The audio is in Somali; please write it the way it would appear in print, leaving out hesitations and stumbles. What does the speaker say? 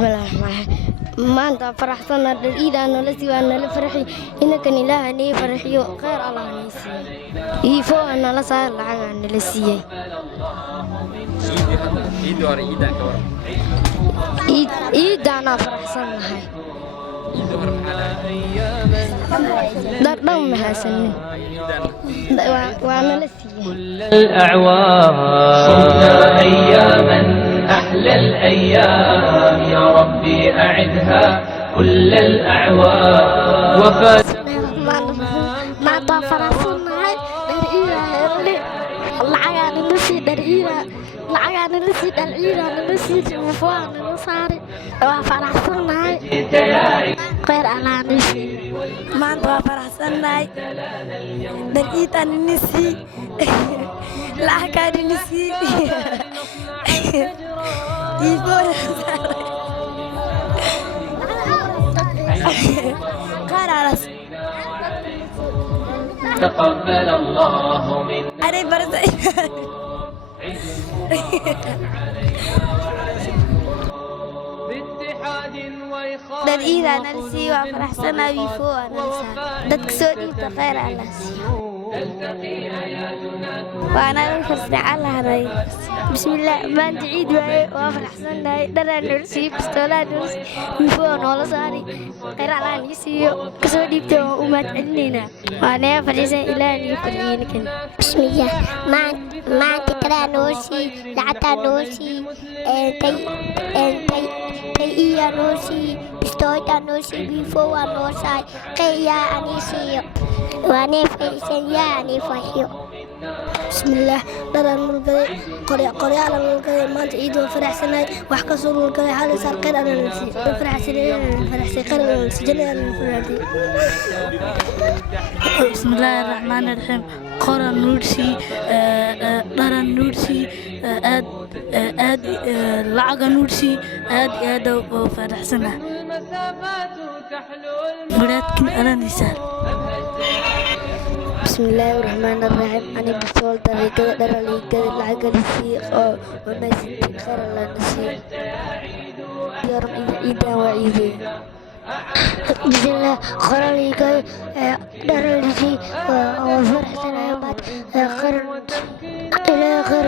بسم الله الرحمن الرحيم ما أنت فرحتنا إذا أنا لسي وأنا لفرحي إنك إله ني فرحي خير الله نيسي يفو أنا لسا العجان لسي إذا أنا فرحتنا هاي ضربهم حسن وأنا لسي الأعوام صرنا أياما أحلى الأيام يا ربي أعدها كل الأعوام وفات ما فرحنا هاي العجان لسي دريرة العجان لسي دريرة لسي وفوان لصاري وفرحنا هاي خير على نسي ما أنت فرحنا هاي دريرة نسي لا كان نسي يبون خير على تقبل الله من أنا برزق dad iidaan ala siiyo waa faraxsanaa wiifoo aan ala saar dadka soo dhiibta khayr alla siiyo waana u farsnaa allahday bismillaah maanta ciid waaye waa faraxsannahay dharaan noola siiyo bistoolaan noola siiyo wiifoo noola saari khayr allah nii siiyo kasoo dhiibta waan u mahad celinaynaa waa naga fadhiisan ilaah nii fadhiyiinkan bismillaah maanta karaa noo sii lacagtaa noo sii iya nosi pistoita nosi before wa nosai kaya anisiyo wane faisen ya ani fahiyo bismillah daran mulgay qoryaal mulgay maanta ciid oo faraxsanayd wax ka soo mulgay hal sar qeer aan nasi faraxsay qeer aan sijnaan faraxdi bismillahir rahmanir rahim qoran nursi daran nursi aad lacaga nursi aad oo faraxsana muraadkin ana nisar بسم الله الرحمن الرحيم أنا بسول طريقة دراليكة العقل السيء ونسيت خير الله نسيت يا رب إذا وعيدي بسم الله خراليكة دراليكة وفرح سلامات خير إلى خير